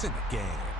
points in the game.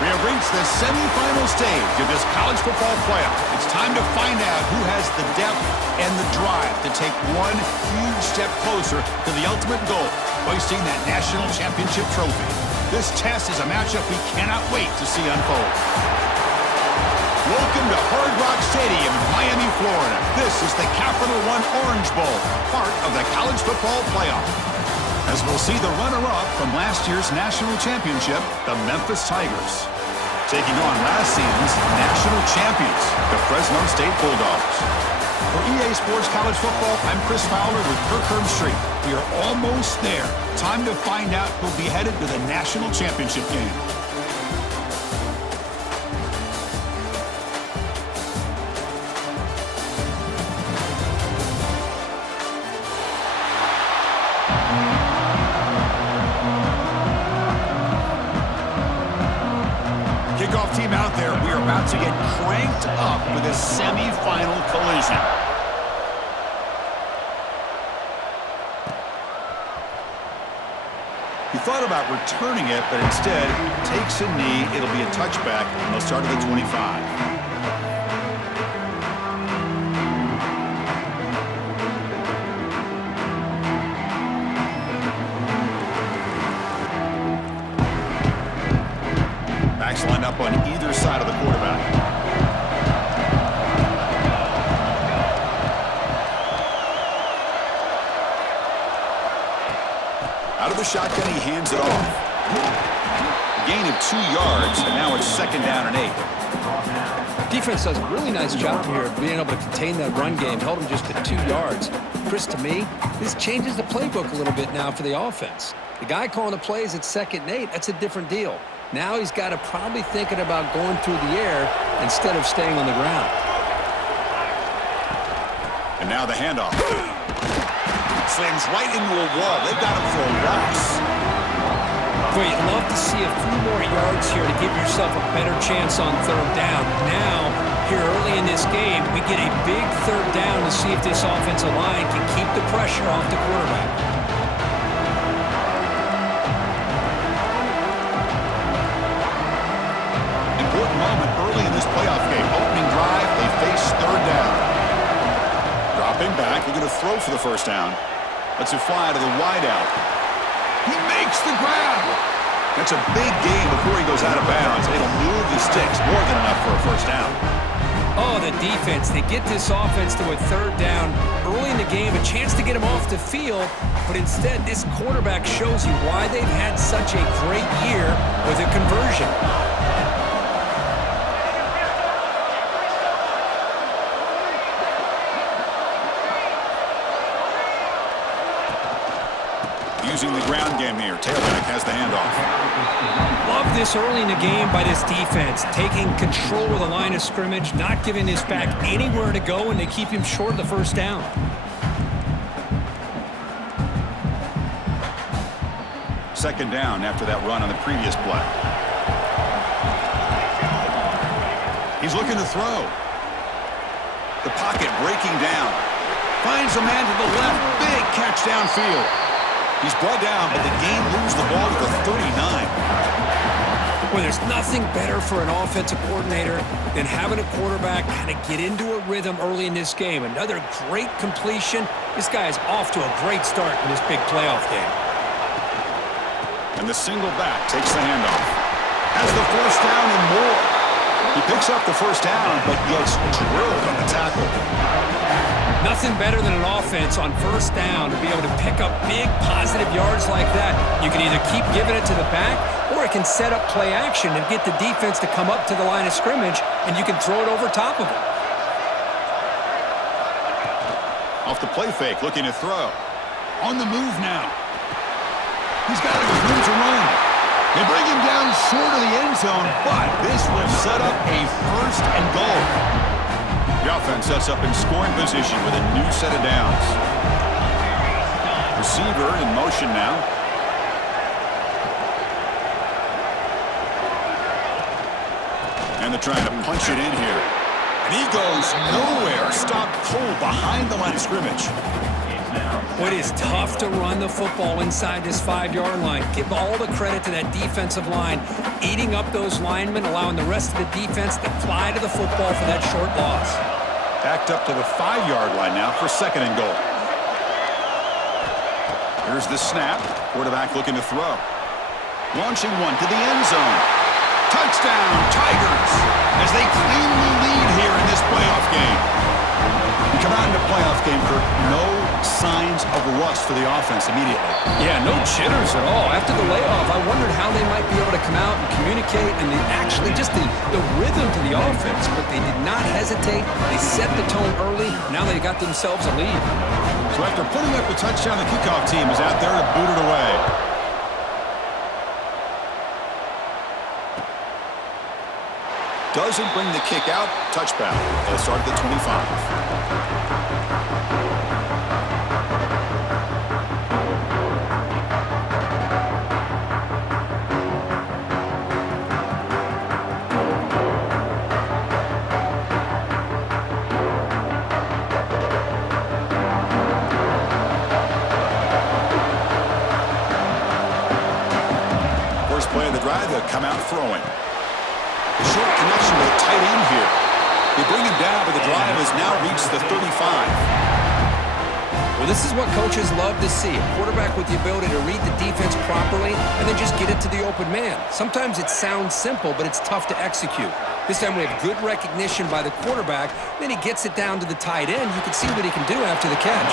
We have reached the semifinal stage of this college football playoff. It's time to find out who has the depth and the drive to take one huge step closer to the ultimate goal, hoisting that national championship trophy. This test is a matchup we cannot wait to see unfold. Welcome to Hard Rock Stadium in Miami, Florida. This is the Capital One Orange Bowl, part of the college football playoff. As we'll see the runner-up from last year's national championship, the Memphis Tigers, taking on last season's national champions, the Fresno State Bulldogs. For EA Sports College Football, I'm Chris Fowler with Kirk Herbstreit. We are almost there. Time to find out who'll be headed to the national championship game. Kickoff team out there. We are about to get cranked up with a semifinal collision. He thought about returning it, but instead takes a knee. It'll be a touchback, and they'll start at the 25. backs lined up on either side of the quarterback. Out of the shotgun, he hands it off. A gain of 2 yards, and now it's 2nd down and 8. Defense does a really nice job here of being able to contain that run game. Held him just to 2 yards. Chris, to me, this changes the playbook a little bit now for the offense. The guy calling the plays at 2nd and 8, that's a different deal. Now he's got to probably thinking about going through the air instead of staying on the ground. And now the handoff. Slams right into a wall. They've got him for a loss. Boy, you'd love to see a few more yards here to give yourself a better chance on 3rd down. Now, here early in this game, we get a big 3rd down to see if this offensive line can keep the pressure off the quarterback. Important moment early in this playoff game. Opening drive, they face 3rd down. Dropping back, they're going to throw for the 1st down. Lets it fly to the wideout. He makes the grab. That's a big gain before he goes out of bounds. It'll move the sticks more than enough for a 1st down. Oh, the defense. They get this offense to a 3rd down early in the game, a chance to get him off the field, but instead this quarterback shows you why they've had such a great year with a conversion. Using the ground game here. Tailback has the handoff. Love this early in the game by this defense. Taking control of the line of scrimmage, not giving this back anywhere to go, and they keep him short of the 1st down. Second down after that run on the previous play. He's looking to throw. The pocket breaking down. Finds a man to the left. Big catch downfield. He's brought down, but the game moves the ball to the 39. Well, there's nothing better for an offensive coordinator than having a quarterback kind of get into a rhythm early in this game. Another great completion. This guy is off to a great start in this big playoff game. And the single back takes the handoff. Has the 1st down and more. He picks up the 1st down, but gets drilled on the tackle. Nothing better than an offense on 1st down to be able to pick up big positive yards like that. You can either keep giving it to the back, or it can set up play action and get the defense to come up to the line of scrimmage, and you can throw it over top of it. Off the play fake, looking to throw. On the move now. He's got room to run. They bring him down short of the end zone, but this will set up a 1st and goal. The offense sets up in scoring position with a new set of downs. Receiver in motion now. And they're trying to punch it in here. And he goes nowhere. Stopped cold behind the line of scrimmage. It is tough to run the football inside this 5-yard line. Give all the credit to that defensive line, eating up those linemen, allowing the rest of the defense to fly to the football for that short loss. Backed up to the 5-yard line now for 2nd and goal. Here's the snap. Quarterback looking to throw. Launching one to the end zone. Touchdown, Tigers, as they claim the lead here in this playoff game. We come out in the playoff game, Kirk. No signs of rust for the offense immediately. Yeah, no jitters at all. After the layoff, I wondered how they might be able to come out and communicate and actually just the rhythm to the offense, but they did not hesitate. They set the tone early. Now they got themselves a lead. So after putting up the touchdown, the kickoff team is out there to boot it away. Doesn't bring the kick out. Touchback. They'll start at the 25. First play of the drive, they'll come out throwing. Short connection to the tight end here. They bring him down, but the drive has now reached the 35. Well, This is what coaches love to see, a quarterback with the ability to read the defense properly and then just get it to the open man. Sometimes it sounds simple, but it's tough to execute. This time we have good recognition by the quarterback, then he gets it down to the tight end. You can see what he can do after the catch.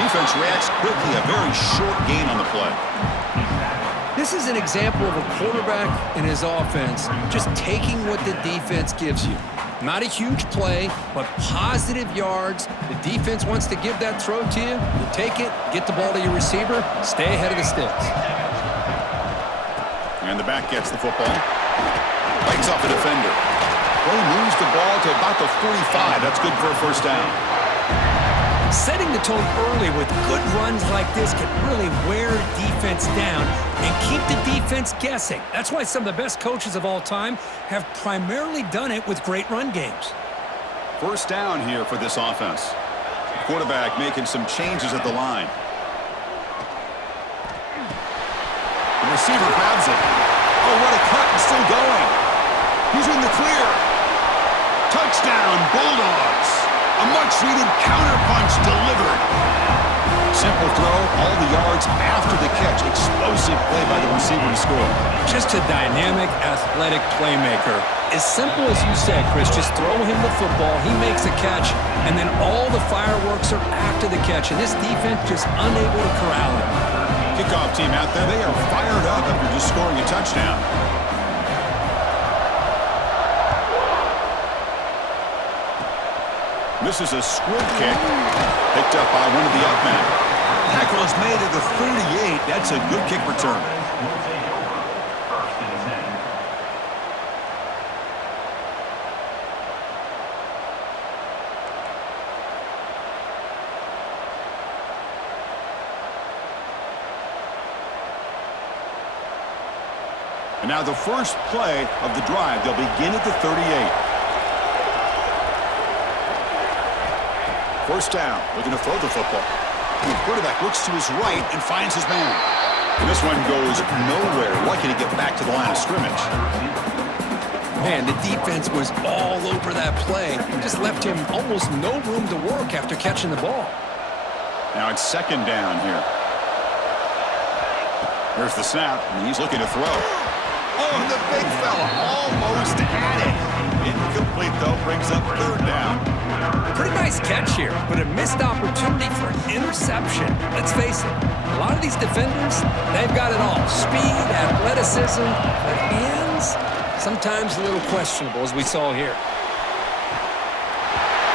Defense reacts quickly, a very short gain on the play. This is an example of a quarterback and his offense just taking what the defense gives you. Not a huge play, but positive yards. The defense wants to give that throw to you. You take it, get the ball to your receiver, stay ahead of the sticks. And the back gets the football. Bites off a defender. Play moves the ball to about the 45. That's good for a first down. Setting the tone early with good runs like this can really wear defense down and keep the defense guessing. That's why some of the best coaches of all time have primarily done it with great run games. First down here for this offense. Quarterback making some changes at the line. The receiver grabs it. Oh, what a cut, and still going. He's in the clear. Touchdown, Bulldogs. A much-needed counterpunch delivered. Simple throw, all the yards after the catch. Explosive play by the receiver to score. Just a dynamic, athletic playmaker. As simple as you said, Chris, just throw him the football, he makes a catch, and then all the fireworks are after the catch, and this defense just unable to corral him. Kickoff team out there, they are fired up after just scoring a touchdown. This is a squib kick, picked up by one of the up men. Tackle is made at the 38. That's a good kick return. And now the first play of the drive. They'll begin at the 38. First down, looking to throw the football. The quarterback looks to his right and finds his man. And this one goes nowhere. Lucky to get back to the line of scrimmage. Man, the defense was all over that play. Just left him almost no room to work after catching the ball. Now it's second down here. Here's the snap, and he's looking to throw. Oh, the big fella almost had it. Incomplete, though, brings up third down. Pretty nice catch here, but a missed opportunity for an interception. Let's face it, a lot of these defenders, they've got it all. Speed, athleticism, but hands, sometimes a little questionable, as we saw here.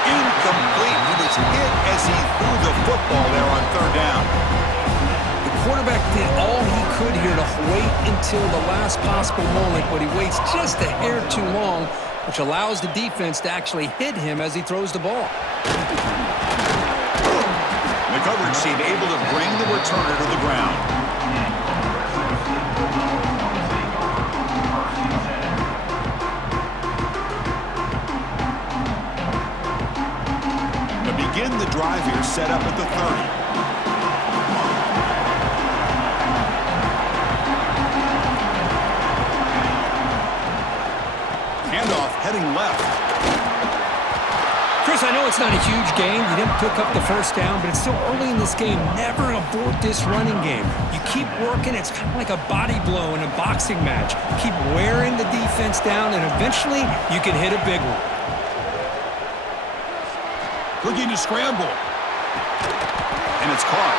Incomplete. He was hit as he threw the football there on third down. The quarterback did all he could here to wait until the last possible moment, but he waits just a hair too long, which allows the defense to actually hit him as he throws the ball. The coverage team able to bring the returner to the ground. To begin the drive here, set up at the 30. Handoff heading left. Chris, I know it's not a huge gain. You didn't pick up the first down, but it's still early in this game. Never abort this running game. You keep working. It's kind of like a body blow in a boxing match. Keep wearing the defense down, and eventually you can hit a big one. Looking to scramble. And it's caught.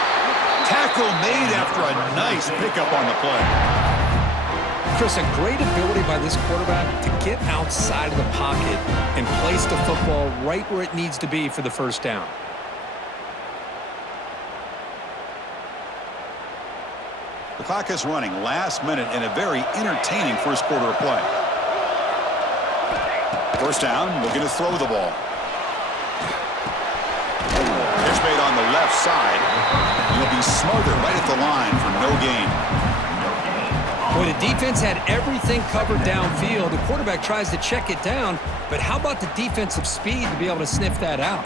Tackle made after a nice pickup on the play. Chris, a great ability by this quarterback to get outside of the pocket and place the football right where it needs to be for the first down. The clock is running last minute in a very entertaining first quarter of play. First down, looking to throw the ball. Pitch made on the left side. He'll be smothered right at the line for no gain. Boy, the defense had everything covered downfield. The quarterback tries to check it down, but how about the defensive speed to be able to sniff that out?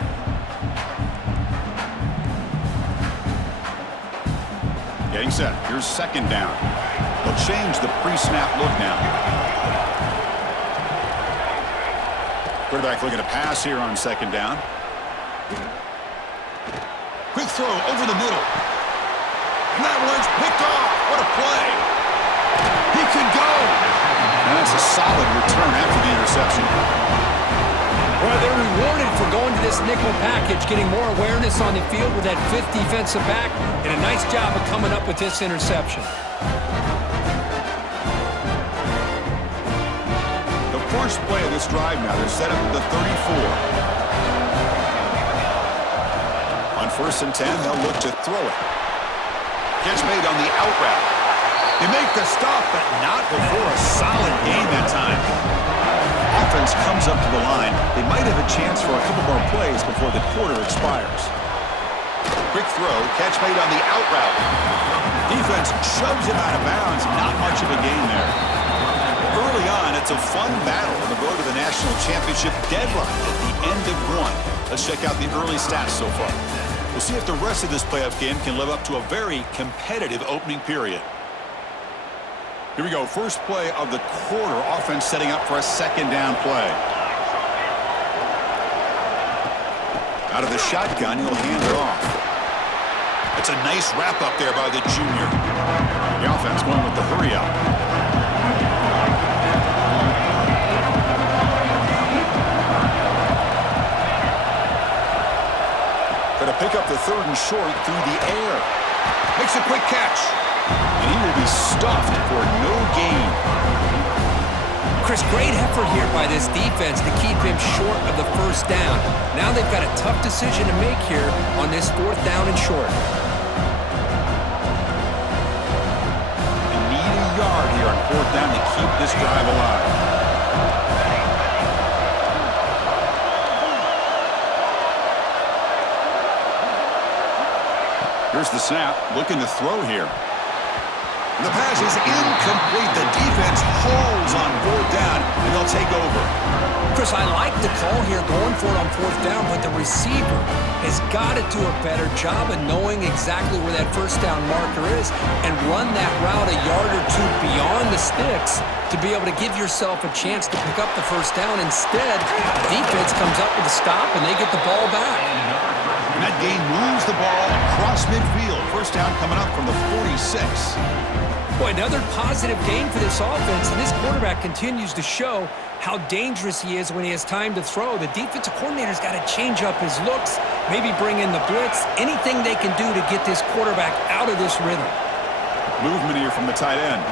Getting set. Here's second down. They'll change the pre-snap look now. Quarterback looking to pass here on second down. Quick throw over the middle. And that one's picked off. What a play. He can go. And that's a solid return after the interception. Well, they're rewarded for going to this nickel package, getting more awareness on the field with that fifth defensive back, and a nice job of coming up with this interception. The first play of this drive now, they're set up at the 34. On 1st and 10, they'll look to throw it. Catch made on the out route. They make the stop, but not before a solid gain that time. Offense comes up to the line. They might have a chance for a couple more plays before the quarter expires. Quick throw, catch made on the out route. Defense shoves him out of bounds. Not much of a gain there. Early on, it's a fun battle on the road to the national championship deadline at the end of one. Let's check out the early stats so far. We'll see if the rest of this playoff game can live up to a very competitive opening period. Here we go. First play of the quarter. Offense setting up for a second down play. Out of the shotgun, he'll hand it off. That's a nice wrap up there by the junior. The offense going with the hurry up. Going to pick up the 3rd and short through the air. Makes a quick catch. And he will be stuffed for no gain. Chris, great effort here by this defense to keep him short of the first down. Now they've got a tough decision to make here on this 4th down and short. They need a yard here on 4th down to keep this drive alive. Here's the snap. Looking to throw here. The pass is incomplete. The defense holds on 4th down, and they'll take over. Chris, I like the call here going for it on 4th down, but the receiver has got to do a better job of knowing exactly where that 1st down marker is and run that route a yard or two beyond the sticks to be able to give yourself a chance to pick up the 1st down. Instead, the defense comes up with a stop, and they get the ball back. And that game moves the ball across midfield. 1st down coming up from the 46. Boy, another positive gain for this offense, and this quarterback continues to show how dangerous he is when he has time to throw. The defensive coordinator's got to change up his looks, maybe bring in the blitz, anything they can do to get this quarterback out of this rhythm. Movement here from the tight end.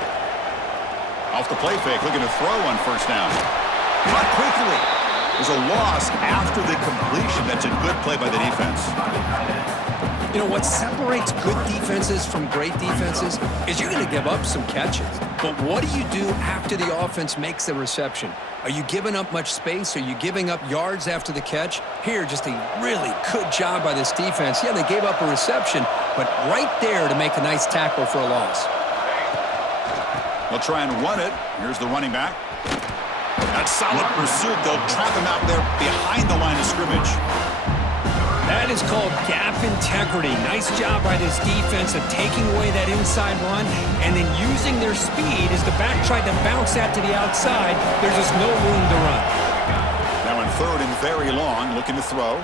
Off the play fake, looking to throw on 1st down. Caught quickly. There's a loss after the completion. That's a good play by the defense. You know, what separates good defenses from great defenses is you're going to give up some catches. But what do you do after the offense makes the reception? Are you giving up much space? Are you giving up yards after the catch? Here, just a really good job by this defense. Yeah, they gave up a reception, but right there to make a nice tackle for a loss. They'll try and run it. Here's the running back. That solid pursuit. They'll trap him out there behind the line of scrimmage. That is called gap integrity. Nice job by this defense of taking away that inside run and then using their speed as the back tried to bounce that to the outside. There's just no room to run. Now in 3rd and very long, looking to throw.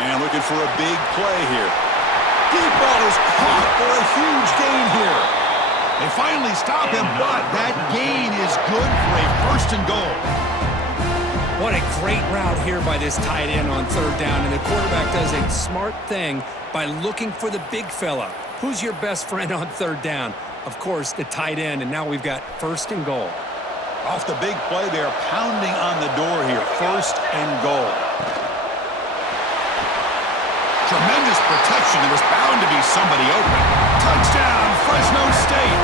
And looking for a big play here. Deep ball is caught for a huge gain here. They finally stop him, but that gain is good for a 1st and goal. What a great route here by this tight end on 3rd down, and the quarterback does a smart thing by looking for the big fella. Who's your best friend on 3rd down? Of course, the tight end, and now we've got 1st and goal. Off the big play, they're pounding on the door here. 1st and goal. Tremendous protection. There was bound to be somebody open. Touchdown, Fresno State.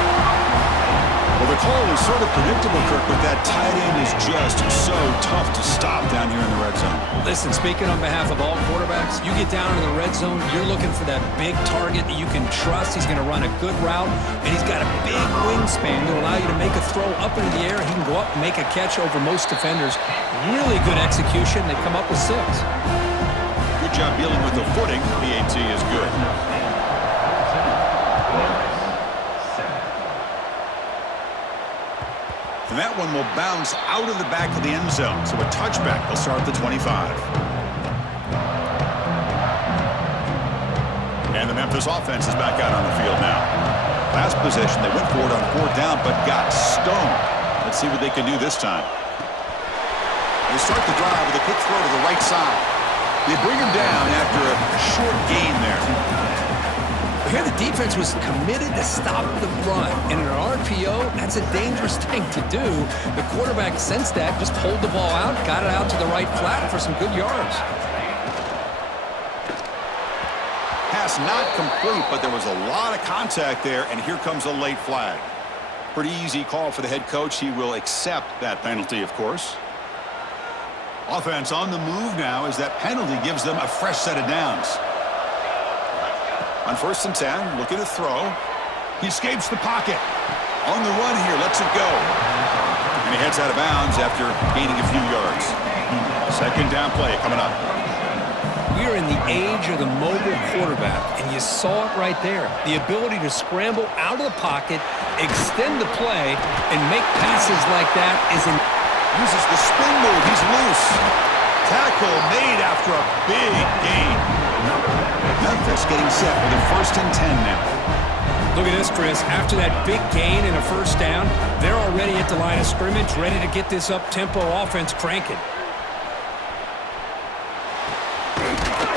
Well, the call was sort of predictable, Kirk, but that tight end is just so tough to stop down here in the red zone. Listen, speaking on behalf of all quarterbacks, you get down in the red zone, you're looking for that big target that you can trust. He's going to run a good route, and he's got a big wingspan to allow you to make a throw up into the air. He can go up and make a catch over most defenders. Really good execution. They come up with 6. Good job dealing with the footing. PAT is good. And that one will bounce out of the back of the end zone. So a touchback will start at the 25. And the Memphis offense is back out on the field now. Last possession, they went for it on 4th down, but got stoned. Let's see what they can do this time. They start the drive with a quick throw to the right side. They bring him down after a short gain there. Here the defense was committed to stop the run. And in an RPO, that's a dangerous thing to do. The quarterback sensed that, just pulled the ball out, got it out to the right flat for some good yards. Pass not complete, but there was a lot of contact there, and here comes a late flag. Pretty easy call for the head coach. He will accept that penalty, of course. Offense on the move now as that penalty gives them a fresh set of downs. On 1st and 10, looking to throw. He escapes the pocket. On the run here, lets it go. And he heads out of bounds after gaining a few yards. 2nd down play coming up. We are in the age of the mobile quarterback, and you saw it right there. The ability to scramble out of the pocket, extend the play, and make passes like that is an... Uses the spin move. He's loose. Tackle made after a big gain. Memphis getting set with a 1st and 10 now. Look at this, Chris. After that big gain and a 1st down, they're already at the line of scrimmage, ready to get this up-tempo offense cranking.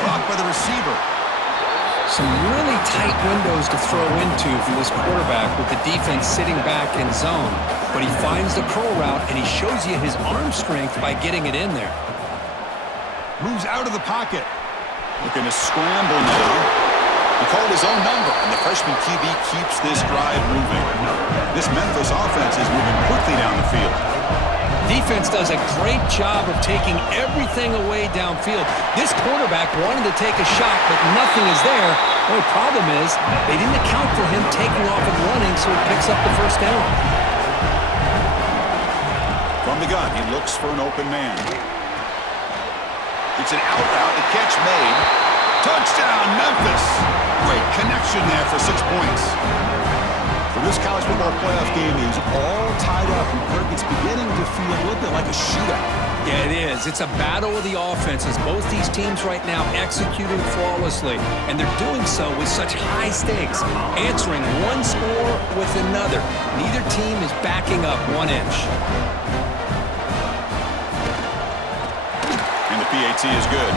Blocked by the receiver. Some really tight windows to throw into for this quarterback with the defense sitting back in zone. But he finds the curl route, and he shows you his arm strength by getting it in there. Moves out of the pocket. Looking to scramble now. He called his own number, and the freshman QB keeps this drive moving. This Memphis offense is moving quickly down the field. Defense does a great job of taking everything away downfield. This quarterback wanted to take a shot, but nothing is there. The only problem is they didn't account for him taking off and running, so he picks up the 1st down. From the gun, he looks for an open man. It's an out route, the catch made. Touchdown, Memphis! Great connection there for 6 points. So this college football playoff game is all tied up, and Kirk, it's beginning to feel a little bit like a shootout. Yeah, it is. It's a battle of the offenses. Both these teams right now executing flawlessly, and they're doing so with such high stakes, answering one score with another. Neither team is backing up 1 inch. And the PAT is good.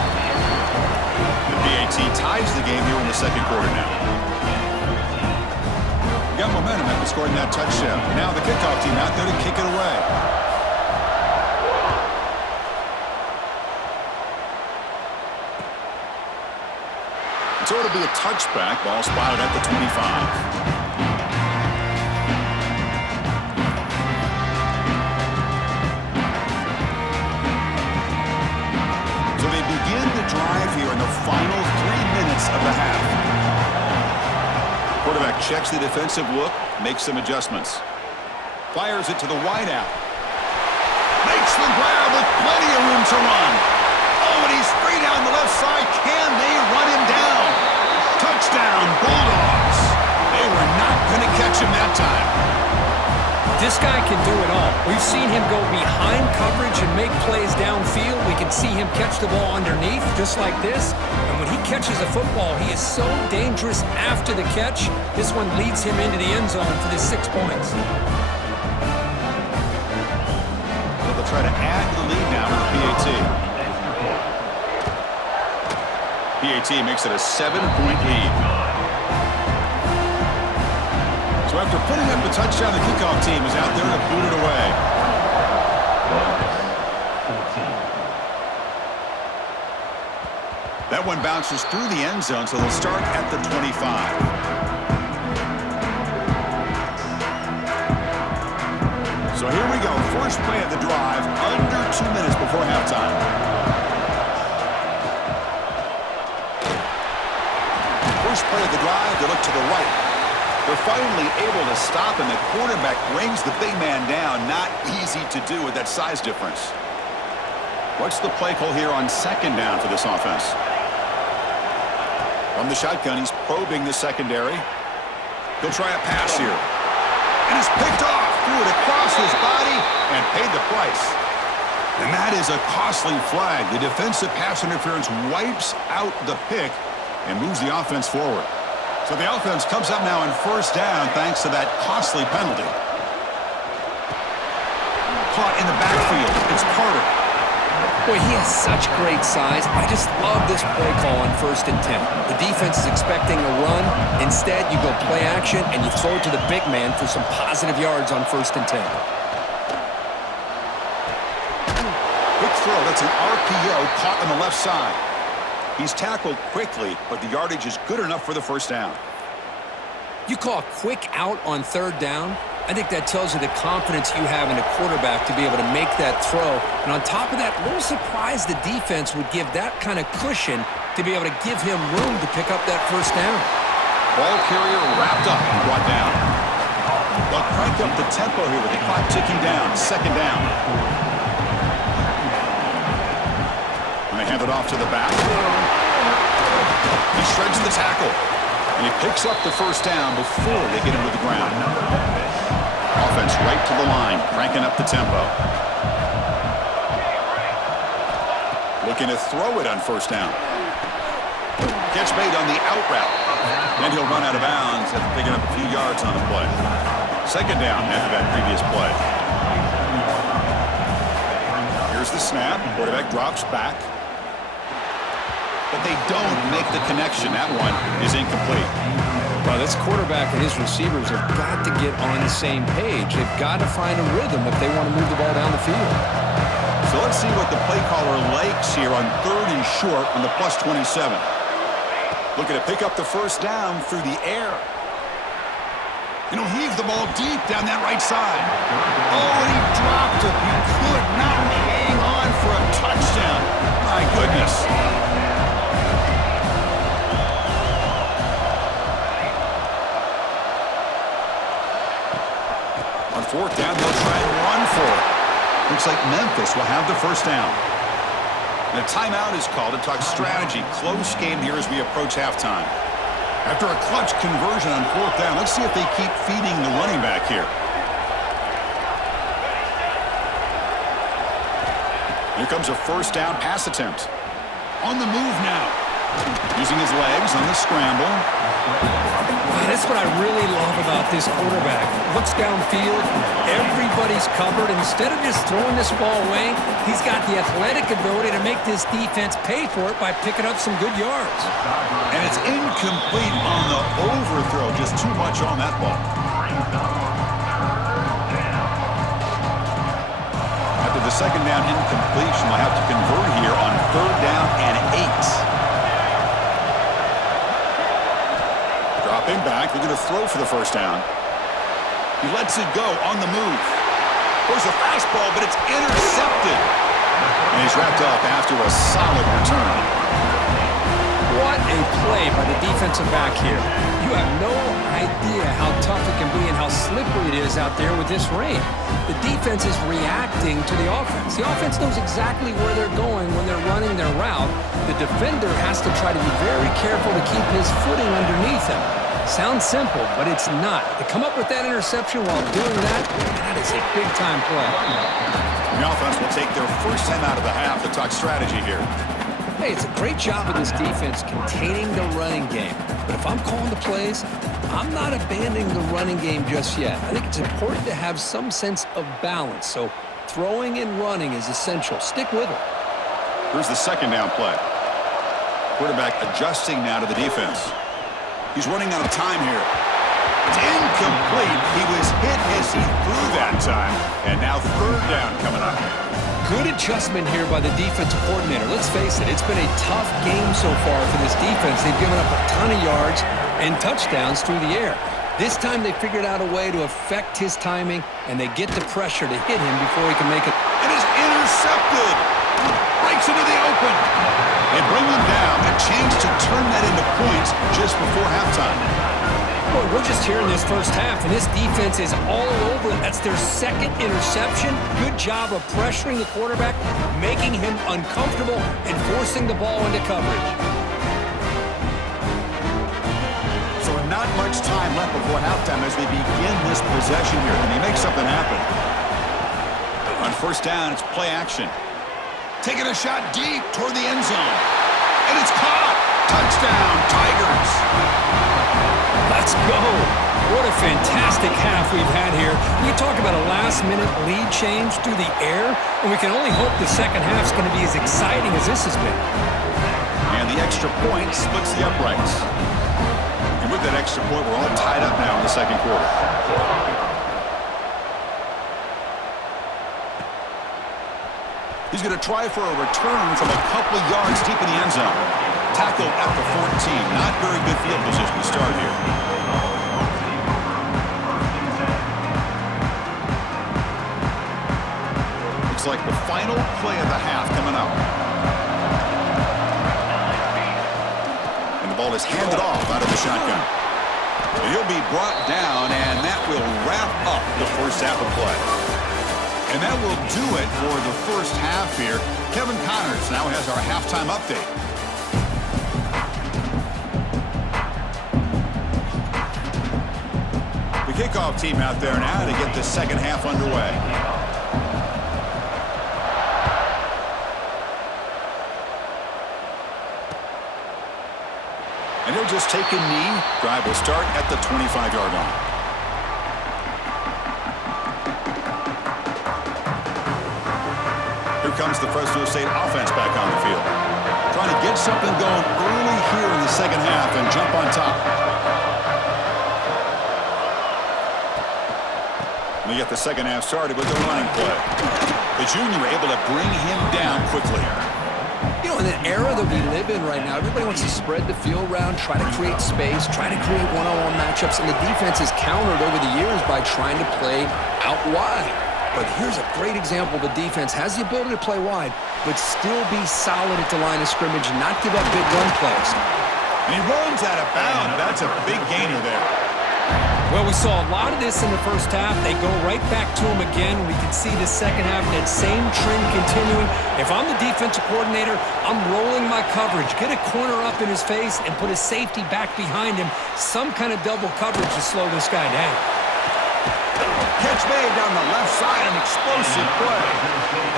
The PAT ties the game here in the 2nd quarter now. Got momentum after scoring that touchdown. Now the kickoff team out there to kick it away. So it'll be a touchback. Ball spotted at the 25. So they begin the drive here in the final 3 minutes of the half. Quarterback checks the defensive look, makes some adjustments. Fires it to the wideout. Makes the grab with plenty of room to run. Oh, and he's free down the left side. Can they run him down? Touchdown, Bulldogs. They were not going to catch him that time. This guy can do it all. We've seen him go behind coverage and make plays downfield. We can see him catch the ball underneath, just like this. And when he catches a football, he is so dangerous after the catch. This one leads him into the end zone for the 6 points. So they'll try to add to the lead now with the PAT. PAT makes it a 7-point lead. So after putting up a touchdown, the kickoff team is out there to boot it away. That one bounces through the end zone, so they'll start at the 25. So here we go. First play of the drive, under 2 minutes before halftime. First play of the drive, they look to the right. They're finally able to stop, and the quarterback brings the big man down. Not easy to do with that size difference. What's the play call here on 2nd down for this offense? From the shotgun, he's probing the secondary. He'll try a pass here. And it's picked off. Threw it across his body and paid the price. And that is a costly flag. The defensive pass interference wipes out the pick and moves the offense forward. So the offense comes up now in first down thanks to that costly penalty. Caught in the backfield. It's Carter. Boy, he has such great size. I just love this play call on 1st and 10. The defense is expecting a run. Instead, you go play action, and you throw it to the big man for some positive yards on 1st and 10. Quick throw. That's an RPO caught on the left side. He's tackled quickly, but the yardage is good enough for the first down. You call a quick out on 3rd down? I think that tells you the confidence you have in a quarterback to be able to make that throw. And on top of that, a little surprised the defense would give that kind of cushion to be able to give him room to pick up that first down. Ball carrier wrapped up and brought down. They'll crank up the tempo here with the clock ticking down. 2nd down. And they hand it off to the back. He shreds the tackle. And he picks up the first down before they get him to the ground. Offense right to the line, cranking up the tempo. Looking to throw it on 1st down. Catch made on the out route. And he'll run out of bounds after picking up a few yards on the play. 2nd down after that previous play. Here's the snap. Quarterback drops back. But they don't make the connection. That one is incomplete. Well, this quarterback and his receivers have got to get on the same page. They've got to find a rhythm if they want to move the ball down the field. So let's see what the play caller likes here on 3rd and short on the +27. Looking to pick up the first down through the air. And he'll heave the ball deep down that right side. Oh, and he dropped it. He could not hang on for a touchdown. My goodness. On 4th down, they'll try and run for it. Looks like Memphis will have the first down. And a timeout is called to talk strategy. Close game here as we approach halftime. After a clutch conversion on 4th down, let's see if they keep feeding the running back here. Here comes a first down pass attempt. On the move now. Using his legs on the scramble. That's what I really love about this quarterback. Looks downfield, everybody's covered. Instead of just throwing this ball away, he's got the athletic ability to make this defense pay for it by picking up some good yards. And it's incomplete on the overthrow. Just too much on that ball. After the 2nd down incompletion, they'll have to convert here on 3rd down and 8. Dropping back, they're going to throw for the first down. He lets it go on the move. There's a fastball, but it's intercepted. And he's wrapped up after a solid return. What a play by the defensive back here. You have no idea how tough it can be and how slippery it is out there with this rain. The defense is reacting to the offense. The offense knows exactly where they're going when they're running their route. The defender has to try to be very careful to keep his footing underneath him. Sounds simple, but it's not. To come up with that interception while doing that, that is a big-time play. The offense will take their first time out of the half to talk strategy here. Hey, it's a great job of this defense containing the running game. But if I'm calling the plays, I'm not abandoning the running game just yet. I think it's important to have some sense of balance. So throwing and running is essential. Stick with it. Here's the 2nd down play. Quarterback adjusting now to the defense. He's running out of time here. It's incomplete. He was hit as he threw that time. And now 3rd down coming up. Good adjustment here by the defensive coordinator. Let's face it, it's been a tough game so far for this defense. They've given up a ton of yards and touchdowns through the air. This time they figured out a way to affect his timing, and they get the pressure to hit him before he can make it. It is intercepted. Breaks into the open. They bring him down. A chance to turn that into points just before halftime. Boy, we're just here in this first half, and this defense is all over. That's their 2nd interception. Good job of pressuring the quarterback, making him uncomfortable, and forcing the ball into coverage. So not much time left before halftime as they begin this possession here. And they make something happen. On 1st down, it's play action. Taking a shot deep toward the end zone. And it's caught. Touchdown, Tigers. Let's go. What a fantastic half we've had here. You talk about a last-minute lead change through the air, and we can only hope the second half's going to be as exciting as this has been. And the extra point splits the uprights. And with that extra point, we're all tied up now in the second quarter. He's going to try for a return from a couple of yards deep in the end zone. Tackle at the 14. Not very good field position to start here. Looks like the final play of the half coming up. And the ball is handed off out of the shotgun. And he'll be brought down, and that will wrap up the first half of play. And that will do it for the first half here. Kevin Connors now has our halftime update. The kickoff team out there now to get the second half underway. And he'll just take a knee. Drive will start at the 25-yard line. Here comes the Fresno State offense back on the field. Trying to get something going early here in the second half and jump on top. We get the second half started with the running play. The junior able to bring him down quickly. You know, in the era that we live in right now, everybody wants to spread the field around, try to create space, try to create one-on-one matchups, and the defense has countered over the years by trying to play out wide. But here's a great example. The defense has the ability to play wide, but still be solid at the line of scrimmage and not give up big run plays. And he runs out of bounds. That's a big gainer there. Well, we saw a lot of this in the first half. They go right back to him again. We can see the second half, that same trend continuing. If I'm the defensive coordinator, I'm rolling my coverage. Get a corner up in his face and put a safety back behind him. Some kind of double coverage to slow this guy down. Catch made down the left side, an explosive play.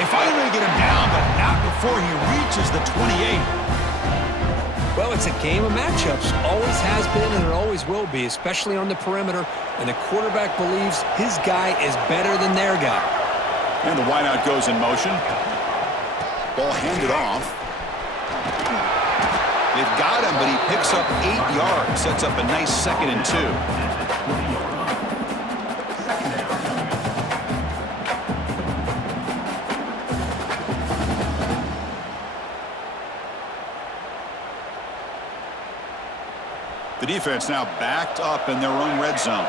They finally get him down, but not before he reaches the 28. Well, it's a game of matchups. Always has been and it always will be, especially on the perimeter. And the quarterback believes his guy is better than their guy. And the wideout goes in motion. Ball handed off. They've got him, but he picks up 8 yards. Sets up a nice 2nd and 2. The defense now backed up in their own red zone.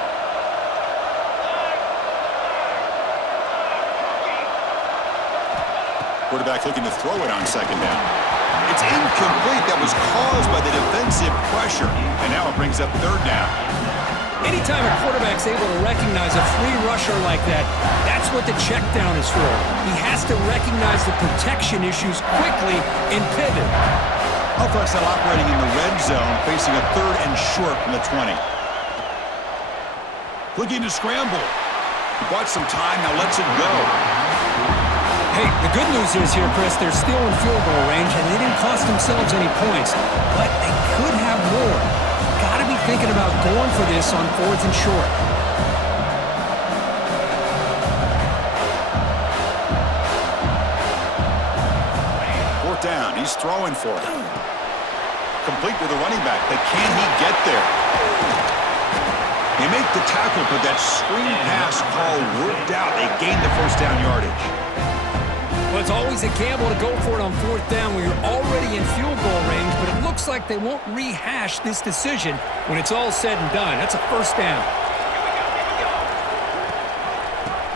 Quarterback looking to throw it on 2nd down. It's incomplete. That was caused by the defensive pressure. And now it brings up 3rd down. Anytime a quarterback's able to recognize a free rusher like that, that's what the check down is for. He has to recognize the protection issues quickly and pivot. Offense now operating in the red zone, facing a 3rd and short from the 20. Looking to scramble. He bought some time, now lets it go. Hey, the good news is here, Chris, they're still in field goal range, and they didn't cost themselves any points, but they could have more. Got to be thinking about going for this on 4th and short. Down. He's throwing for it. Complete with the running back, but can he get there? They make the tackle, but that screen pass call worked out. They gained the 1st down yardage. Well, it's always a gamble to go for it on 4th down when you're already in field goal range, but it looks like they won't rehash this decision when it's all said and done. That's a 1st down.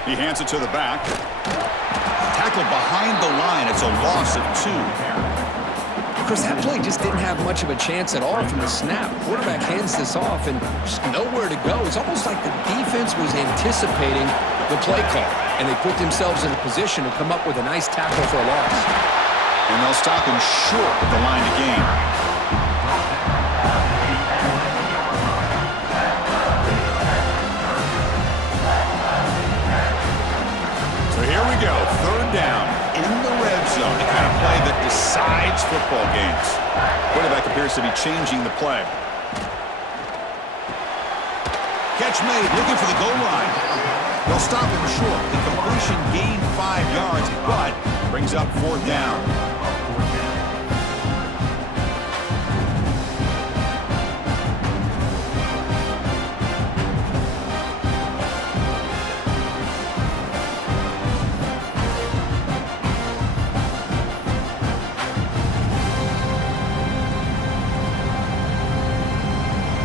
He hands it to the back. Tackled behind the line. It's a loss of 2. Chris, that play just didn't have much of a chance at all from the snap. Quarterback hands this off and just nowhere to go. It's almost like the defense was anticipating the play call, and they put themselves in a position to come up with a nice tackle for a loss. And they'll stop him short at the line of game. So here we go, 3rd down in the red zone, the kind of play that decides football games. Quarterback appears to be changing the play. Catch made, looking for the goal line. They'll stop him short. The completion gained 5 yards, but brings up 4th down.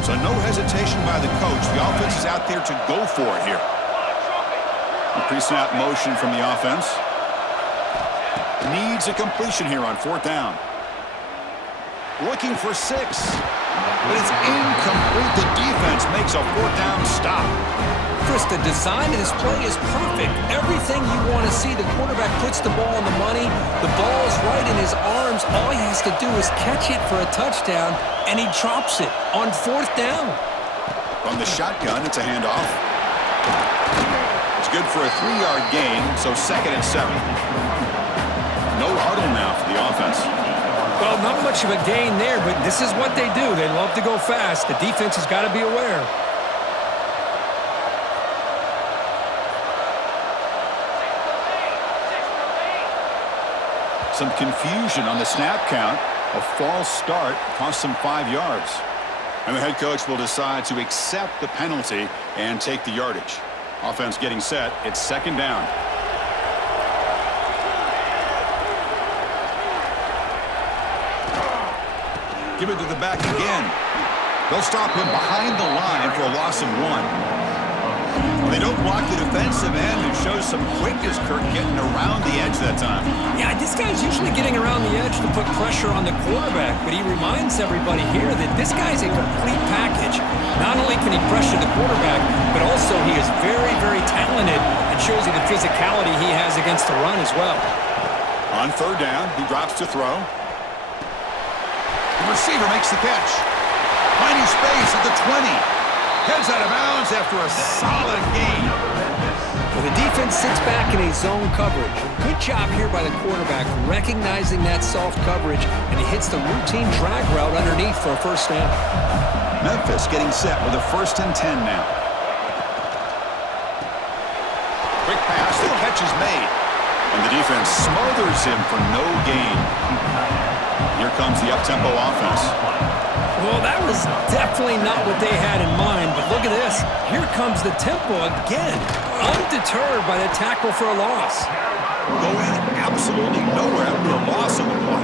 So no hesitation by the coach. The offense is out there to go for it here. Pre-snap motion from the offense. Needs a completion here on 4th down. Looking for 6. But it's incomplete. The defense makes a 4th down stop. Chris, the design of this play is perfect. Everything you want to see. The quarterback puts the ball on the money. The ball is right in his arms. All he has to do is catch it for a touchdown, and he drops it on 4th down. From the shotgun, it's a handoff. It's good for a 3-yard gain, so 2nd and 7. No huddle now for the offense. Well, not much of a gain there, but this is what they do. They love to go fast. The defense has got to be aware. Some confusion on the snap count. A false start cost them 5 yards. And the head coach will decide to accept the penalty and take the yardage. Offense getting set. It's 2nd down. Give it to the back again. They'll stop him behind the line for a loss of 1. They don't block the defensive end and shows some quickness, Kirk, getting around the edge that time. Yeah, this guy's usually getting around the edge to put pressure on the quarterback, but he reminds everybody here that this guy's a complete package. Not only can he pressure the quarterback, but also he is very, very talented and shows you the physicality he has against the run as well. On 3rd down, he drops to throw. The receiver makes the catch. Finding space at the 20. Heads out of bounds after a solid gain. Well, the defense sits back in a zone coverage. Good job here by the quarterback recognizing that soft coverage, and he hits the routine drag route underneath for a 1st down. Memphis getting set with a 1st and 10 now. Quick pass, the catch is made. And the defense smothers him for no gain. Here comes the up-tempo offense. Well, that was definitely not what they had in mind, but look at this. Here comes the tempo again, undeterred by the tackle for a loss. Going absolutely nowhere after a loss of the play.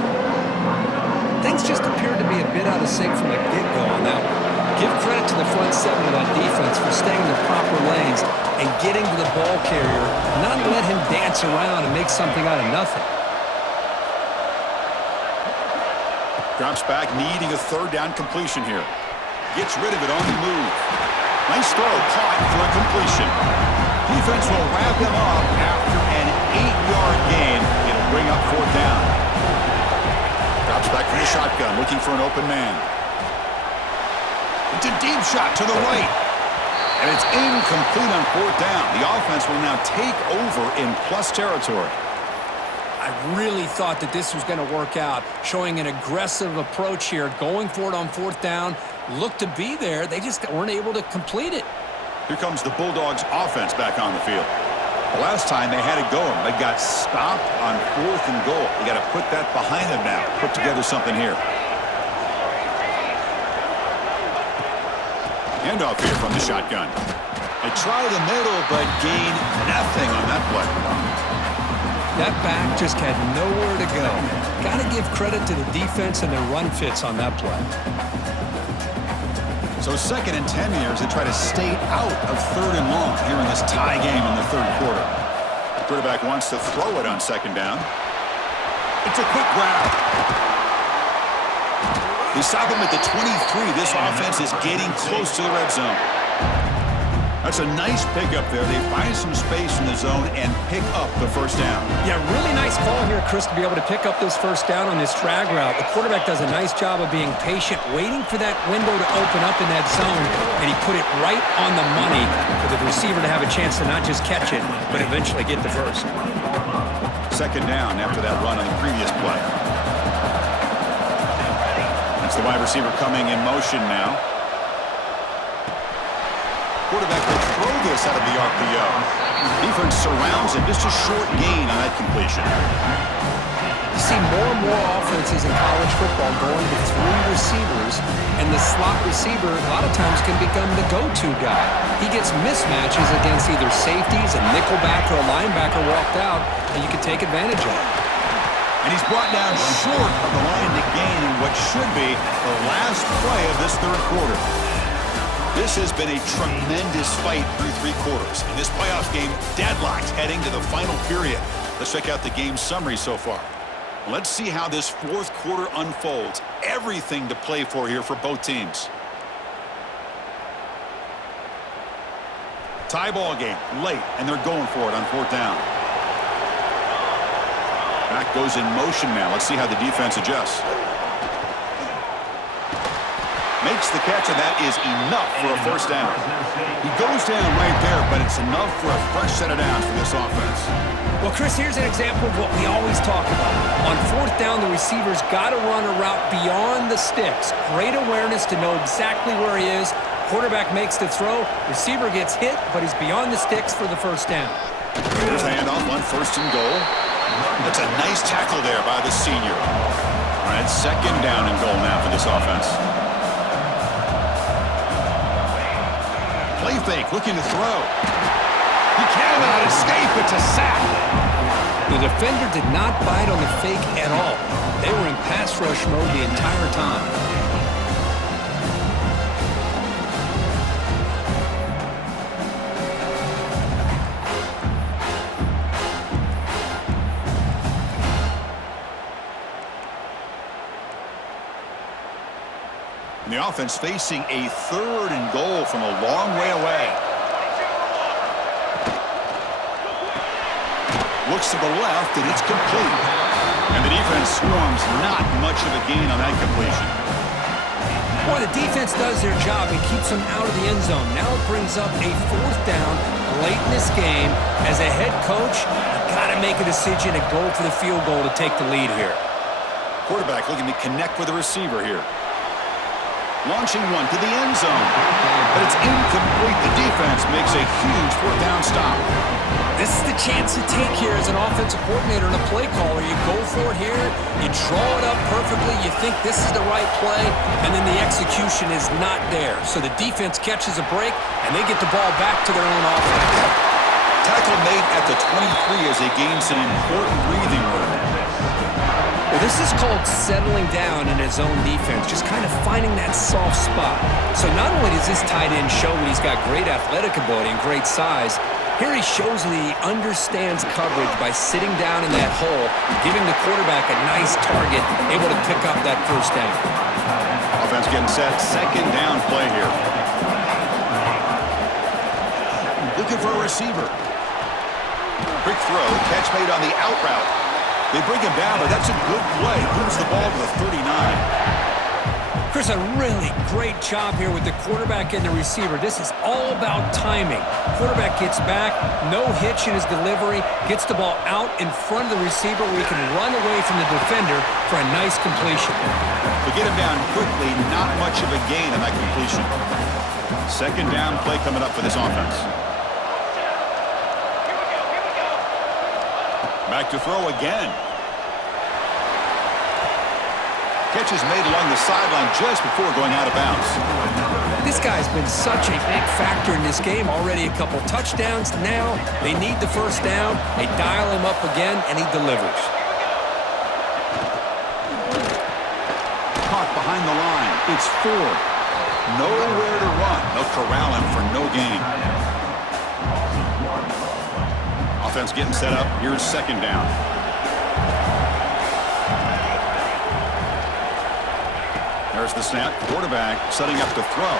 Things just appeared to be a bit out of sync from the get-go on that one. Give credit to the front 7 of that defense for staying in the proper lanes and getting to the ball carrier, not let him dance around and make something out of nothing. Drops back, needing a 3rd down completion here. Gets rid of it on the move. Nice throw, caught for a completion. Defense will wrap him up after an 8-yard gain. It'll bring up 4th down. Drops back from the shotgun, looking for an open man. It's a deep shot to the right. And it's incomplete on 4th down. The offense will now take over in plus territory. I really thought that this was going to work out, showing an aggressive approach here, going for it on 4th down, looked to be there. They just weren't able to complete it. Here comes the Bulldogs offense back on the field. The last time they had it going, they got stopped on 4th and goal. They got to put that behind them now, put together something here. Handoff here from the shotgun. They try the middle, but gain nothing on that play. That back just had nowhere to go. Got to give credit to the defense and their run fits on that play. So 2nd and 10 here as they try to stay out of 3rd and long here in this tie game in the 3rd quarter. The quarterback wants to throw it on 2nd down. It's a quick grab. They stop him at the 23. This offense is getting close to the red zone. That's a nice pickup there. They find some space in the zone and pick up the 1st down. Yeah, really nice call here, Chris, to be able to pick up this 1st down on this drag route. The quarterback does a nice job of being patient, waiting for that window to open up in that zone, and he put it right on the money for the receiver to have a chance to not just catch it, but eventually get the 1st. 2nd down after that run on the previous play. That's the wide receiver coming in motion now. Quarterback will throw this out of the RPO. Defense surrounds him. Just a short gain on that completion. You see more and more offenses in college football going to 3 receivers, and the slot receiver a lot of times can become the go-to guy. He gets mismatches against either safeties, a nickelback, or a linebacker walked out, and you can take advantage of it. And he's brought down short of the line to gain in what should be the last play of this third quarter. This has been a tremendous fight through 3 quarters. In this playoff game, deadlocked heading to the final period. Let's check out the game summary so far. Let's see how this 4th quarter unfolds. Everything to play for here for both teams. Tie ball game, late, and they're going for it on 4th down. Back goes in motion now. Let's see how the defense adjusts. Makes the catch, and that is enough for a 1st down. He goes down right there, but it's enough for a fresh set of downs for this offense. Well, Chris, here's an example of what we always talk about. On 4th down, the receiver's got to run a route beyond the sticks. Great awareness to know exactly where he is. Quarterback makes the throw. Receiver gets hit, but he's beyond the sticks for the 1st down. Here's the handoff on 1st and goal. That's a nice tackle there by the senior. All right, 2nd down and goal now for this offense. Play fake, looking to throw. He cannot escape. It's a sack. The defender did not bite on the fake at all. They were in pass rush mode the entire time. And the offense facing a 3rd and goal from a long way away. Looks to the left, and it's complete. And the defense swarms, not much of a gain on that completion. Boy, the defense does their job and keeps them out of the end zone. Now it brings up a 4th down late in this game. As a head coach, you've got to make a decision and go for the field goal to take the lead here. Quarterback looking to connect with the receiver here. Launching one to the end zone. But it's incomplete. The defense makes a huge 4th down stop. This is the chance to take here as an offensive coordinator and a play caller. You go for it here, you draw it up perfectly, you think this is the right play, and then the execution is not there. So the defense catches a break, and they get the ball back to their own offense. Tackle made at the 23 as they gain some important breathing room. Well, this is called settling down in his own defense, just kind of finding that soft spot. So not only does this tight end show that he's got great athletic ability and great size, here he shows that he understands coverage by sitting down in that hole, giving the quarterback a nice target, able to pick up that 1st down. Offense getting set, 2nd down play here. Looking for a receiver. Quick throw, catch made on the out route. They bring him down, but that's a good play. Moves the ball to the 39. Chris, a really great job here with the quarterback and the receiver. This is all about timing. Quarterback gets back, no hitch in his delivery, gets the ball out in front of the receiver where he can run away from the defender for a nice completion. To get him down quickly, not much of a gain on that completion. 2nd down play coming up for this offense. Back to throw again. Catch is made along the sideline just before going out of bounds. This guy's been such a big factor in this game. Already a couple touchdowns. Now they need the 1st down. They dial him up again, and he delivers. Caught behind the line. It's 4. Nowhere to run. They'll corral him for no gain. Offense getting set up. Here's 2nd down. There's the snap. Quarterback setting up to throw.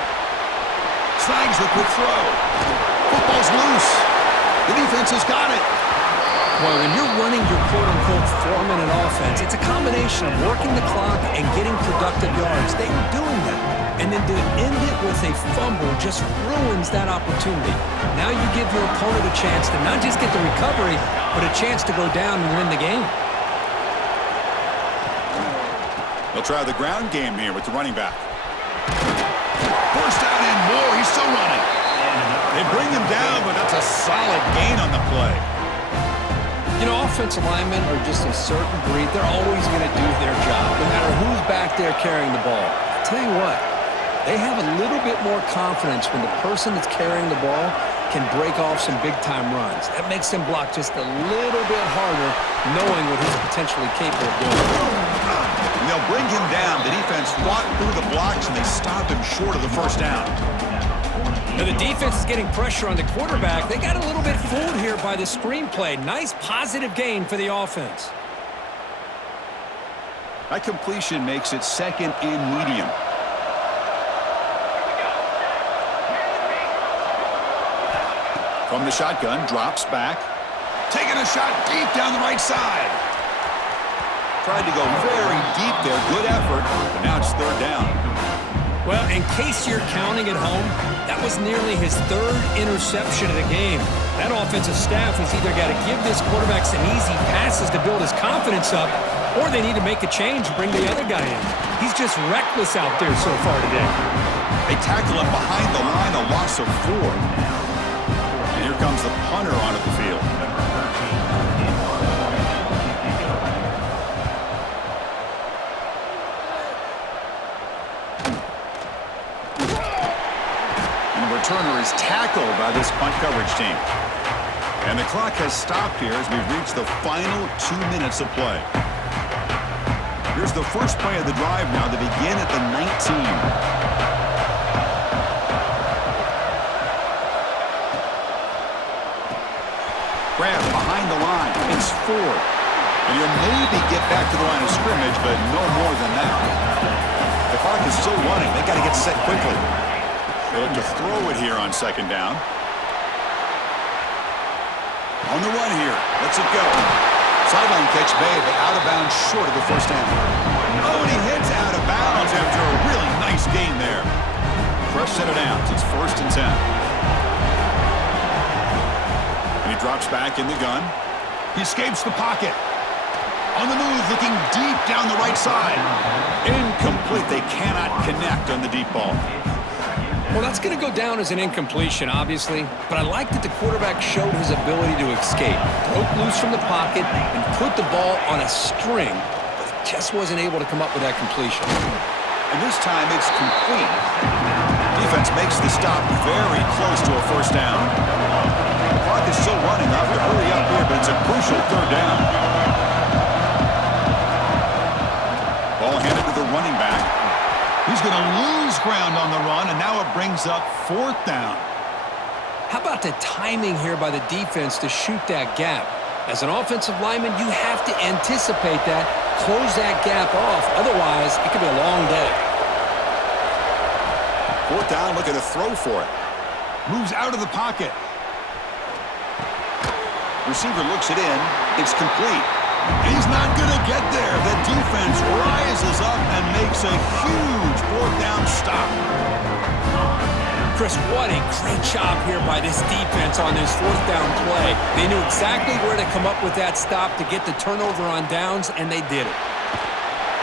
Snags the quick throw. Football's loose. The defense has got it. Well, when you're running your quote-unquote 4-minute offense, it's a combination of working the clock and getting productive yards. They were doing that. And then to end it with a fumble just ruins that opportunity. Now you give your opponent a chance to not just get the recovery, but a chance to go down and win the game. They'll try the ground game here with the running back. First down and more. He's still running. They bring him down, but that's a solid gain on the play. You know, offensive linemen are just a certain breed. They're always going to do their job, no matter who's back there carrying the ball. I'll tell you what, they have a little bit more confidence when the person that's carrying the ball can break off some big-time runs. That makes them block just a little bit harder, knowing what he's potentially capable of doing. And they'll bring him down. The defense fought through the blocks, and they stopped him short of the first down. Now the defense is getting pressure on the quarterback. They got a little bit fooled here by the screenplay. Nice positive gain for the offense. That completion makes it second and medium. From the shotgun, drops back. Taking a shot deep down the right side. Tried to go very deep there. Good effort. But now it's third down. Well, in case you're counting at home, that was nearly his third interception of the game. That offensive staff has either got to give this quarterback some easy passes to build his confidence up, or they need to make a change and bring the other guy in. He's just reckless out there so far today. They tackle him behind the line, a loss of 4. And here comes the punter onto the field. Returner is tackled by this punt coverage team. And the clock has stopped here as we've reached the final 2 minutes of play. Here's the first play of the drive now to begin at the 19. Grab behind the line. It's 4. And you'll maybe get back to the line of scrimmage, but no more than that. The clock is still running. They got to get set quickly. They look to throw it here on second down. On the run here. Lets it go. Sideline catch made, but out of bounds short of the first down. Oh, and he hits out of bounds after a really nice gain there. Fresh set of downs. It's 1st and 10. And he drops back in the gun. He escapes the pocket. On the move, looking deep down the right side. Incomplete. They cannot connect on the deep ball. Well, that's going to go down as an incompletion, obviously, but I like that the quarterback showed his ability to escape. Broke loose from the pocket and put the ball on a string, but he just wasn't able to come up with that completion. And this time it's complete. Defense makes the stop very close to a first down. The clock is still running. Have to hurry up here, but it's a crucial third down. Ball handed to the running back. He's going to lose ground on the run, and now it brings up 4th down. How about the timing here by the defense to shoot that gap? As an offensive lineman, you have to anticipate that, close that gap off. Otherwise, it could be a long day. 4th down, looking to throw for it. Moves out of the pocket. Receiver looks it in. It's complete. He's not going to get there. The defense rises up and makes a huge 4th down stop. Chris, what a great job here by this defense on this 4th down play. They knew exactly where to come up with that stop to get the turnover on downs, and they did it.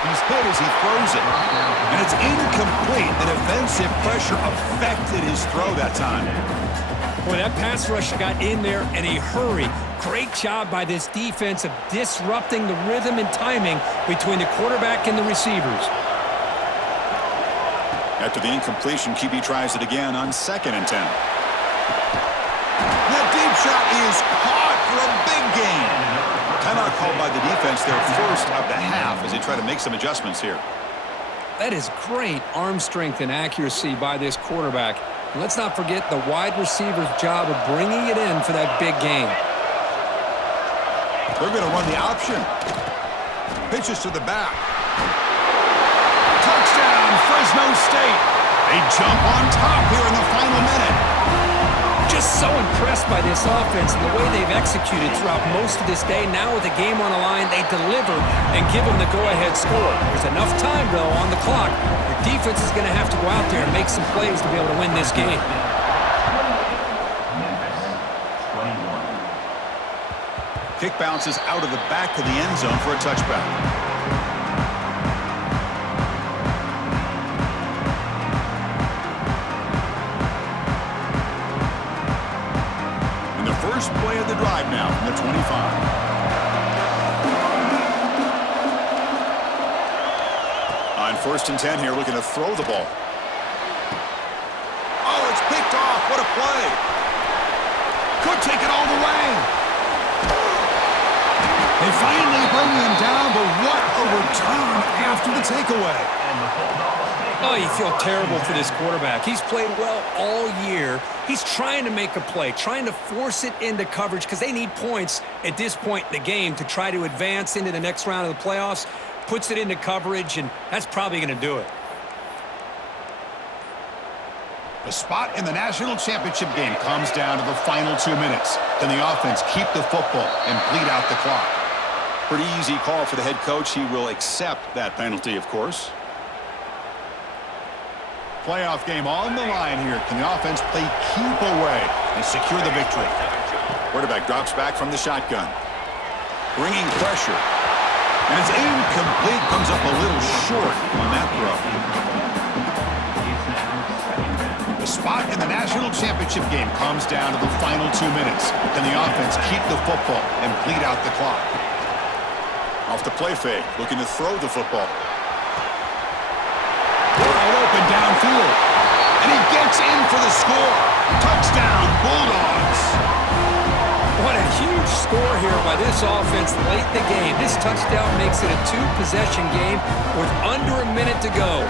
He's hit as he throws it. And it's incomplete. The defensive pressure affected his throw that time. Boy, that pass rush got in there in a hurry. Great job by this defense of disrupting the rhythm and timing between the quarterback and the receivers. After the incompletion, QB tries it again on 2nd and 10. The deep shot is caught for a big gain. Timeout called by the defense, their first of the half, as they try to make some adjustments here. That is great arm strength and accuracy by this quarterback. And let's not forget the wide receiver's job of bringing it in for that big gain. They're going to run the option. Pitches to the back. Touchdown, Fresno State. They jump on top here in the final minute. Just so impressed by this offense and the way they've executed throughout most of this day. Now with the game on the line, they deliver and give them the go-ahead score. There's enough time, though, on the clock. The defense is going to have to go out there and make some plays to be able to win this game. Kick bounces out of the back of the end zone for a touchback. first play of the drive now from the 25. On 1st and 10 here, looking to throw the ball. Oh, it's picked off. What a play. Could take it all the way. They finally bring him down, but what a return after the takeaway. Oh, you feel terrible for this quarterback. He's played well all year. He's trying to make a play, trying to force it into coverage because they need points at this point in the game to try to advance into the next round of the playoffs. Puts it into coverage, and that's probably going to do it. The spot in the national championship game comes down to the final 2 minutes. Can the offense keep the football and bleed out the clock? Pretty easy call for the head coach. He will accept that penalty, of course. Playoff game on the line here. Can the offense play keep away and secure the victory? Quarterback drops back from the shotgun. Bringing pressure. And it's incomplete. Comes up a little short on that throw. The spot in the national championship game comes down to the final 2 minutes. Can the offense keep the football and bleed out the clock? Off the play fake, looking to throw the football. Wide open downfield. And he gets in for the score. Touchdown, Bulldogs. What a huge score here by this offense late in the game. This touchdown makes it a 2-possession game with under a minute to go.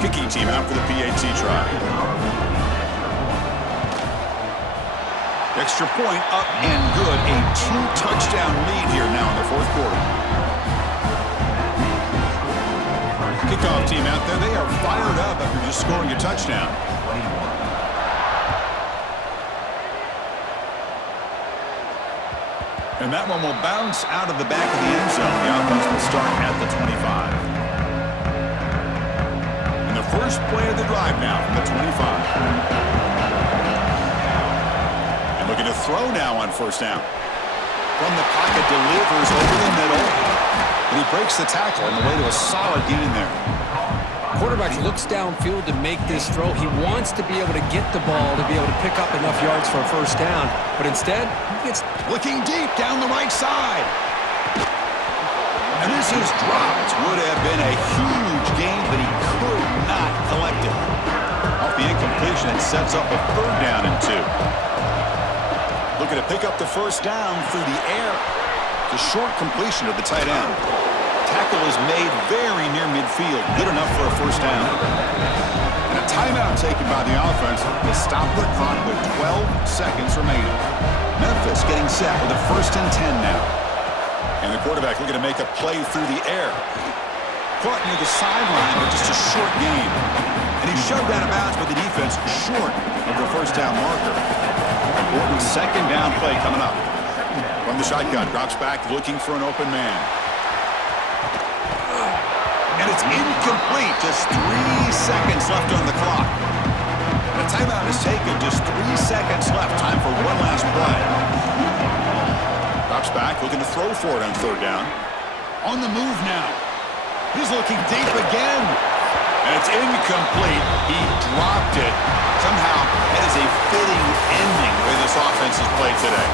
Kicking team out for the PAT try. Extra point up and good. A 2-touchdown lead here now in the 4th quarter. Kickoff team out there. They are fired up after just scoring a touchdown. And that one will bounce out of the back of the end zone. The offense will start at the 25. And the first play of the drive now from the 25. And looking to throw now on 1st down. From the pocket, delivers over the middle. And he breaks the tackle on the way to a solid gain there. Quarterback looks downfield to make this throw. He wants to be able to get the ball to be able to pick up enough yards for a 1st down. But instead, he gets looking deep down the right side. And this is dropped. Would have been a huge gain, but he could not collect it. Off the incompletion, it sets up a 3rd down and 2. Looking to pick up the 1st down through the air. The short completion of the tight end. Tackle is made very near midfield. Good enough for a 1st down. And a timeout taken by the offense to stop the clock with 12 seconds remaining. Memphis getting set with a 1st and 10 now. And the quarterback looking to make a play through the air. Caught near the sideline, but just a short gain. And he's shoved out of bounds with the defense short of the 1st down marker. Important 2nd down play coming up. From the shotgun, drops back looking for an open man. And it's incomplete. Just 3 seconds left on the clock. And a timeout is taken. Just 3 seconds left. Time for one last play. Drops back, looking to throw for it on 3rd down. On the move now. He's looking deep again. And it's incomplete. He dropped it. Somehow, that is a fitting ending the way this offense has played today.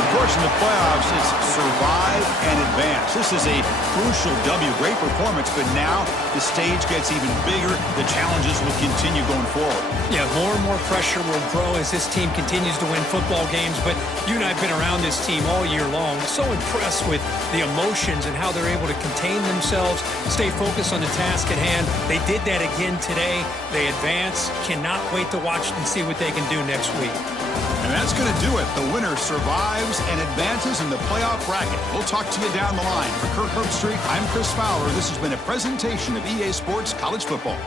Of course, in the playoffs, it's survive and advance. This is a crucial W. Great performance, but now the stage gets even bigger. The challenges will continue going forward. Yeah, more and more pressure will grow as this team continues to win football games, but you and I have been around this team all year long. So impressed with the emotions and how they're able to contain themselves, stay focused on the task at hand. They did that again today. They advance. Cannot wait to watch and see what they can do next week. And that's going to do it. The winner survives and advances in the playoff bracket. We'll talk to you down the line. For Kirk Herbstreit, I'm Chris Fowler. This has been a presentation of EA Sports College Football.